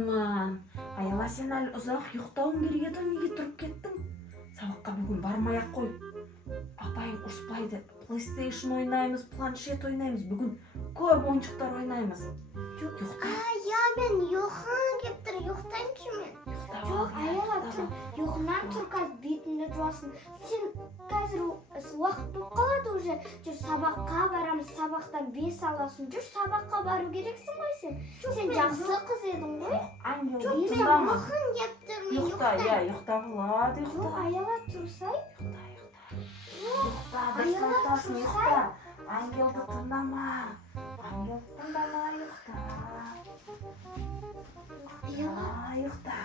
жатқанмын. Аяла, сен әлі ұзақ ұйықтауың керек еді, неге тұрып кеттің? Сабаққа бүгін бармай-ақ қой. Апайың ұрыспайды. PlayStation ойнаймыз, планшет ойнаймыз. Бүгін көп ойыншықтар ойнаймыз. Ұйықта. Я мен ұйқым келіп тұр, ұйықтайыншы мен. Жоқ, Аяла, ұйқынан тұр, қазір бетіңді жуасың. Сен қазір уақыт болып қалады уже. Жүр, сабаққа барамыз, сабақтан 5 аласың. Жүр, сабаққа бару керексің ғой сен. Сен жақсы қыз едің ғой. Ангел, Жоқ, мен тыңдама. ұйқым келіп тұр, мен Ұйықта, иә, ұйықта болады, Жоқ, ұйықта. Аяла, тұрсай. Ұйықта, дұрыс айтасың, ұйықта. Ангелді тыңдама. Ангелді тыңдама, ұйықта. Ұйықта.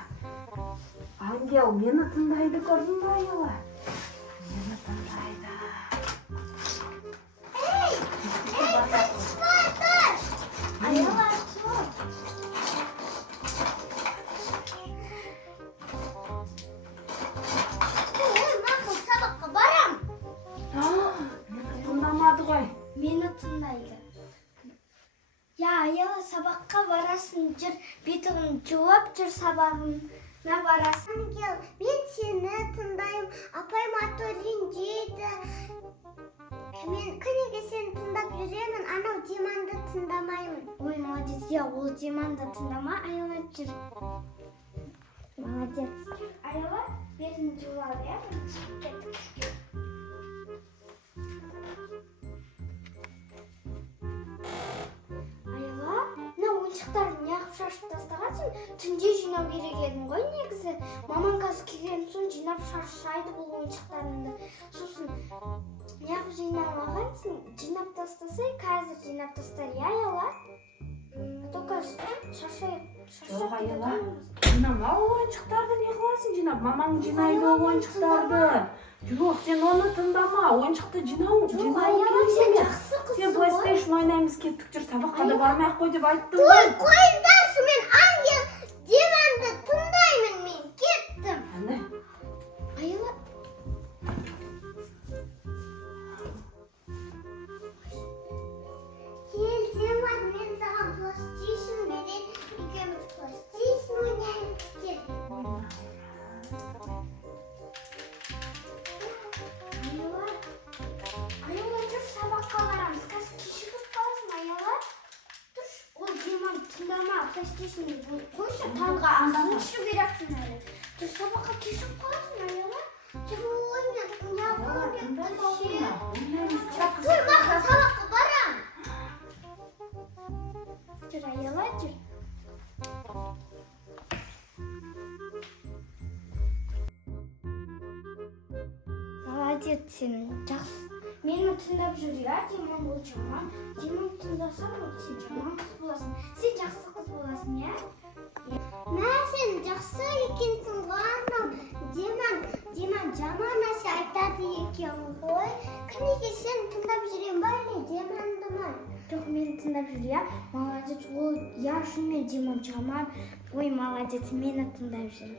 Ангел, мені тыңдайды, көрдің бе, Аяла? Мені тыңдайды. Аяла, тұр. Мақұл, сабаққа барам. Мені тыңдамады ғой. Мені тыңдайды. Аяла, сабаққа барасың, жүр, бетіңді жуып, жүр, сабағына барасың. Ангел, мен сені тыңдаймын, апайым аты ренжиді. Мен күніге сені тыңдап жүремін, анау Диманды тыңдамаймын. Ой, молодец, ол Диманды тыңдама, Аяла, жүр. Молодец. Аяла, бетіңді жуып, я? Ойыншықтарды неғып шашып тастағансың? Түнде жинау керек едің ғой негізі. Маман қазір келген соң жинап шашайды бұл ойыншықтарыңды. Сосын неғып жинамағансың? Жинап тастасай, қазір жинап тастар, Аяла? Только шашайық. Жоқ, Аяла, жинама ол ойыншықтарды, не қыласың жинап? Мамаң жинайды ол ойыншықтарды. Жоқ, сен оны тыңдама, ойыншықты жинау Жоқ, Аяла, сен жақсы қызсың ғой. Сен PlayStation ойнаймыз, кеттік, жүр, сабаққа да бармай-ақ қой деп айттым ғой. ғой. Қойыңдаршы, мен Ангел Диманды тыңдаймын, мен кеттім. Әне. Аяла. Кел, Диман, мен саған PlayStation берейін. Екеуміз PlayStation ойнаймыз, кел. Аяла, жүр, сабаққа барамыз. Қазір кешігіп қаласың, Аяла. Тұр, ол Диман тыңдама, PlayStation-ды қойшы, таңға асыншы берексің әлі. Жүр, сабаққа кешігіп қаласың, Аяла. Жүр, ойна, ұялғым келіп тұр. Тұр, мақұл, сабаққа барам. Жүр, Аяла, жүр. Молодец, сен жақсы. Мені тыңдап жүр, Диман ол жаман. Диман тыңдасаң, сен жаман қыз боласың. Сен жақсы қыз боласың, Мә, сен жақсы екенсің ғой. Диман жаман нәрсе айтады екен ғой. Күніге сен тыңдап жүрем ба, Диманды ма? Жоқ, мені тыңдап жүр, Молодец, ол, шынымен Диман жаман. Ой, молодец, мені тыңдап жүр.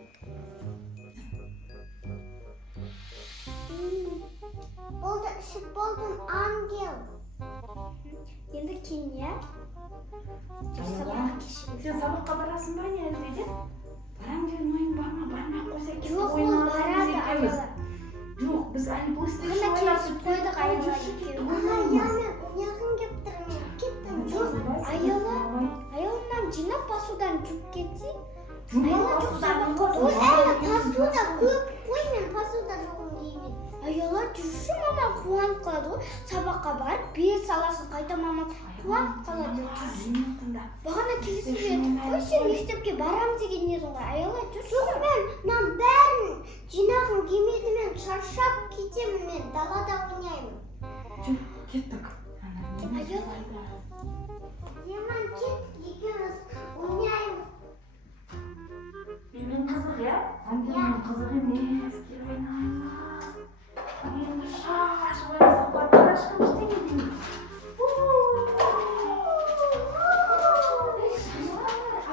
Болды, ішіп болдым, Ангел. Енді кейін, Сен сабаққа барасың ба, не әлбеде? Барам деген ойың бар ма? Бармай қойса кеттік Жоқ, ол барады, Аяла. Жоқ, біз әлі PlayStation Қана ойнасып келісіп қойдық, Аяла екеуіміз. Мен ұяғым келіп тұр, мен кеттім. Жоқ, Аялынан жинап пасудан жүк кетсей. Аяла, жоқ, сабаққа пасуда көп қой, мен пасуда жоғым деймін. Аяла, жүрші, маман қуанып қалады ғой. Сабаққа барып, 5 аласың, қайта маман қуанып қалады. Бағана келісіп едік қой, сен мектепке барам деген едің ғой. Аяла, жүрші. Жоқ, мен бәрін жинағым келмеді, мен шаршап кетемін, мен далада ойнаймын. Жүр, кеттік. Аяла. Диман, кеттік, екеуміз ойнаймыз. Мен қызық, Ангелмен қызық емес, кел ойнаймыз. Ангелмен шаш ойнасақ бар, қарашқым ештеңе деймін.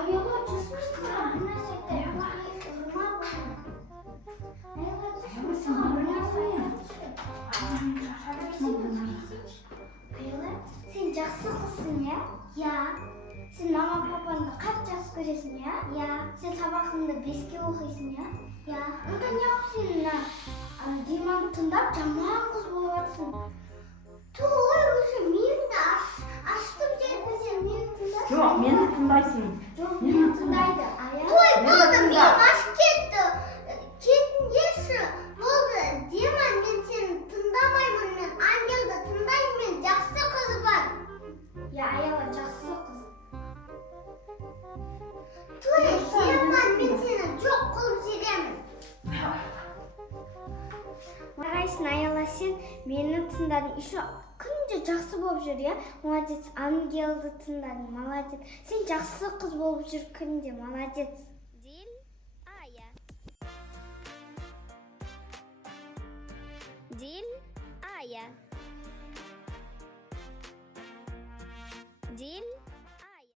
Аяла, жүрсің саған бір нәрсе айтайын. Ұрма болма. Аяла, жүрсің саған бір нәрсе айтайын. Аяла, сен жақсы қызсың, Сен мама папаңды қатты жақсы көресің. оқисың, иә? Иә. Сен сабағыңды 5-ке оқисың, иә? Иә. Онда неғып сен Диманы тыңдап жаман қыз болып жатсың? Той, уже мені де аштым жерді, сен мені тыңдап. Жоқ, мені тыңдайсың. Жоқ, мені тыңдайды. Той болды, мен ашып кетті. Кетіңдеші. Болды, Диман, мен сені тыңдамаймын, мен ангелді тыңдаймын, мен жақсы қызы бар. Я аяла жақсы қыз. Той, Диман, мен сені жоқ қылып жіберемін. Марайсың, аяла, сен мені тыңдадың. Еще күнде жақсы болып жүр, иә? Молодец, ангелді тыңдадың, молодец. Сен жақсы қыз болып жүр күнде, молодец. Дил Ая. Дил Ая. Дил